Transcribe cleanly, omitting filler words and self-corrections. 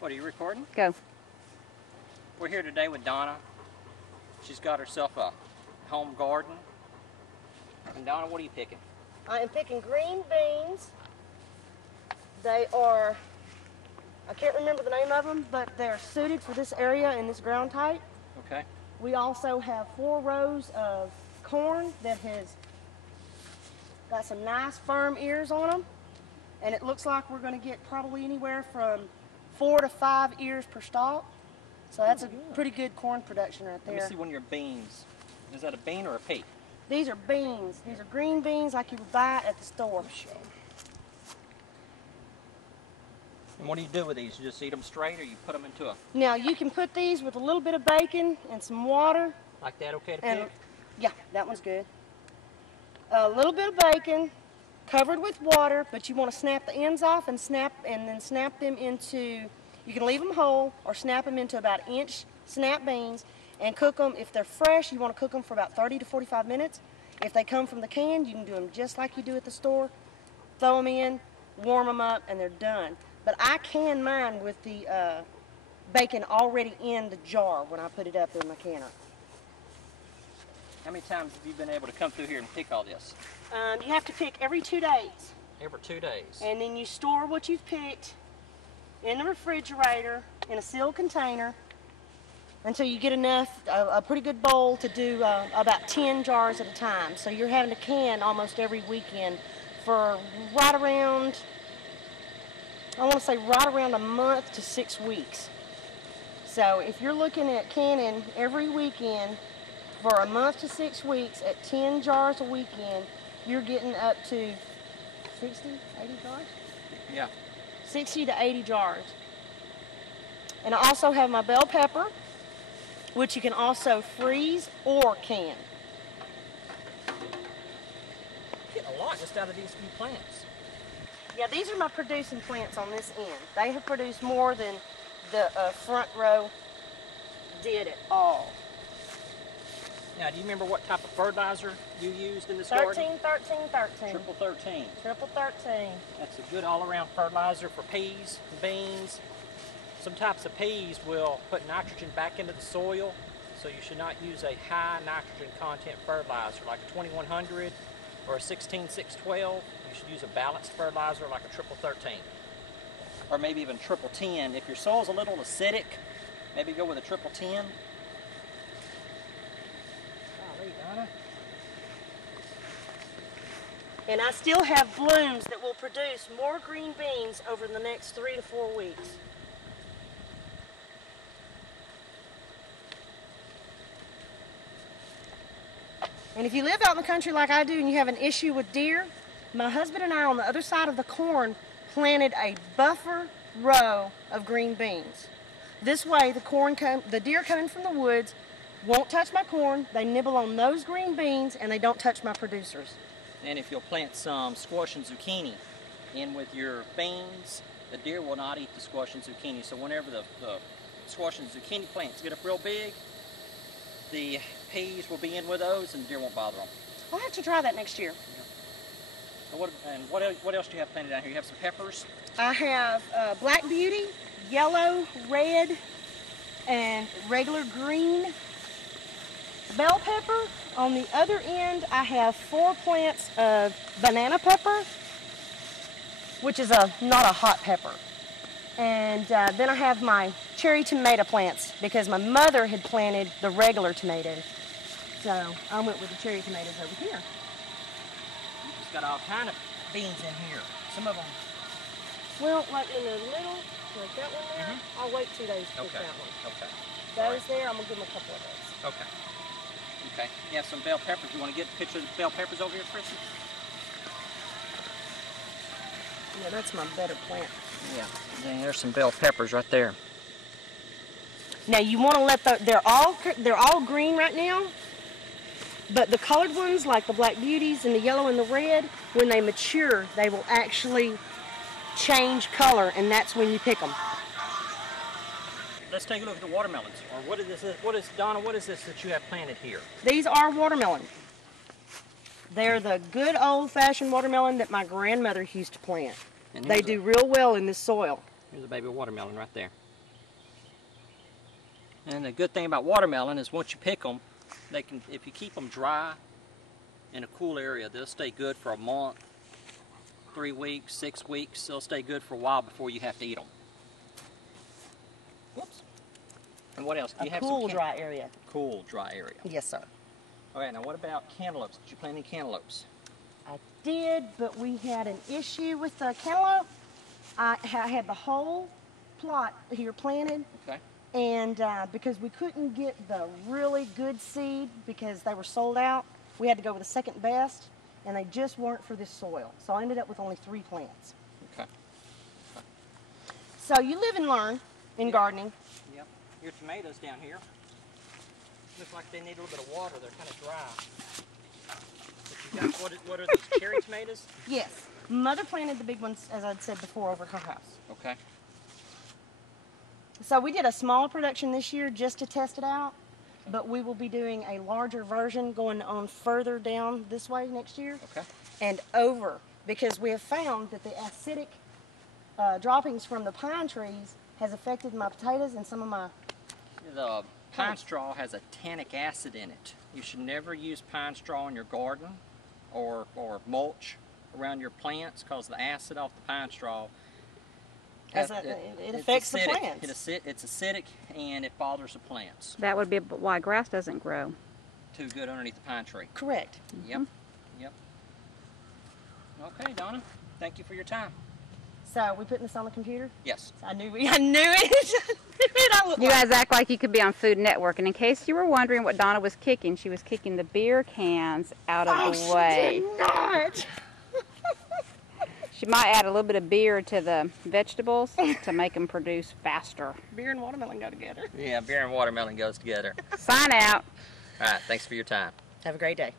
What, are you recording? Go. We're here today with Donna. She's got herself a home garden. And Donna, what are you picking? I am picking green beans. They are, I can't remember the name of them, but they're suited for this area and this ground type. Okay. We also have 4 rows of corn that has got some nice firm ears on them. And it looks like we're going to get probably anywhere from 4 to 5 ears per stalk. So that's a pretty good corn production right there. Let me see one of your beans. Is that a bean or a pea? These are beans. These are green beans like you would buy at the store. And what do you do with these? You just eat them straight, or you put them into a... Now you can put these with a little bit of bacon and some water. Like that, okay to And pick? yeah, that one's good. A little bit of bacon covered with water, but you want to snap the ends off and then snap them into, you can leave them whole or snap them into about 1-inch snap beans and cook them. If they're fresh, you want to cook them for about 30 to 45 minutes. If they come from the can, you can do them just like you do at the store. Throw them in, warm them up, and they're done. But I can mine with the bacon already in the jar when I put it up in my canner. How many times have you been able to come through here and pick all this? You have to pick every 2 days. Every 2 days. And then you store what you've picked in the refrigerator in a sealed container until you get enough, a pretty good bowl to do about 10 jars at a time. So you're having to can almost every weekend for right around, I want to say right around a month to 6 weeks. So if you're looking at canning every weekend for a month to 6 weeks at 10 jars a weekend, you're getting up to 60, 80 jars? Yeah. 60 to 80 jars. And I also have my bell pepper, which you can also freeze or can. Getting a lot just out of these few plants. Yeah, these are my producing plants on this end. They have produced more than the front row did at all. Now, do you remember what type of fertilizer you used in this 13, garden? 13, 13. Triple 13. Triple 13. That's a good all-around fertilizer for peas and beans. Some types of peas will put nitrogen back into the soil, so you should not use a high nitrogen content fertilizer like a 2100 or a 16612. You should use a balanced fertilizer like a triple 13. Or maybe even triple 10. If your soil's a little acidic, maybe go with a triple 10. Golly, Donna. And I still have blooms that will produce more green beans over the next 3 to 4 weeks. And if you live out in the country like I do and you have an issue with deer, my husband and I on the other side of the corn planted a buffer row of green beans. This way the deer coming from the woods won't touch my corn, they nibble on those green beans, and they don't touch my producers. And if you'll plant some squash and zucchini in with your beans, the deer will not eat the squash and zucchini. So whenever the squash and zucchini plants get up real big, the peas will be in with those and the deer won't bother them. I'll have to try that next year. Yeah. What else do you have planted down here? You have some peppers? I have black beauty, yellow, red, and regular green bell pepper. On the other end, I have 4 plants of banana pepper, which is not a hot pepper. And then I have my cherry tomato plants because my mother had planted the regular tomatoes. So I went with the cherry tomatoes over here. You just got all kind of beans in here. Some of them. Well, like in the middle, like that one there, I'll wait 2 days to pick that one. Okay. Those there, I'm going to give them a couple of those. Okay. Okay. You have some bell peppers. You want to get a picture of the bell peppers over here, Chrissy? Yeah, that's my better plant. Yeah. There's some bell peppers right there. Now you want to let they're all green right now, but the colored ones like the black beauties and the yellow and the red, when they mature, they will actually change color, and that's when you pick them. Let's take a look at the watermelons. Or what is this? Donna, what is this that you have planted here? These are watermelon. They're the good old-fashioned watermelon that my grandmother used to plant. They do real well in this soil. Here's a baby watermelon right there. And the good thing about watermelon is once you pick them, they can, if you keep them dry in a cool area, they'll stay good for a month, 3 weeks, 6 weeks. They'll stay good for a while before you have to eat them. Whoops. And what else? Do you have cool, some dry area. Cool, dry area. Yes, sir. All right, now what about cantaloupes? Did you plant any cantaloupes? I did, but we had an issue with the cantaloupe. I had the whole plot here planted. Okay. And because we couldn't get the really good seed because they were sold out, we had to go with the second best, and they just weren't for this soil. So I ended up with only 3 plants. Okay. So you live and learn in gardening. Yep. Your tomatoes down here look like they need a little bit of water. They're kind of dry. But you got, what are these, cherry tomatoes? Yes. Mother planted the big ones, as I'd said before, over her house. Okay. So we did a small production this year just to test it out, but we will be doing a larger version going on further down this way next year. Okay. And over, because we have found that the acidic droppings from the pine trees has affected my potatoes and some of my... The pine straw has a tannic acid in it. You should never use pine straw in your garden or mulch around your plants because the acid off the pine straw it affects the plants. It's acidic and it bothers the plants. That would be why grass doesn't grow. Too good underneath the pine tree. Correct. Yep. Yep. Okay, Donna. Thank you for your time. So we putting this on the computer? Yes. I knew it. I knew it. You guys act like you could be on Food Network, and in case you were wondering what Donna was kicking, she was kicking the beer cans out of the way. She did not. She might add a little bit of beer to the vegetables to make them produce faster. Beer and watermelon go together. Yeah, beer and watermelon goes together. Sign out. All right, thanks for your time. Have a great day.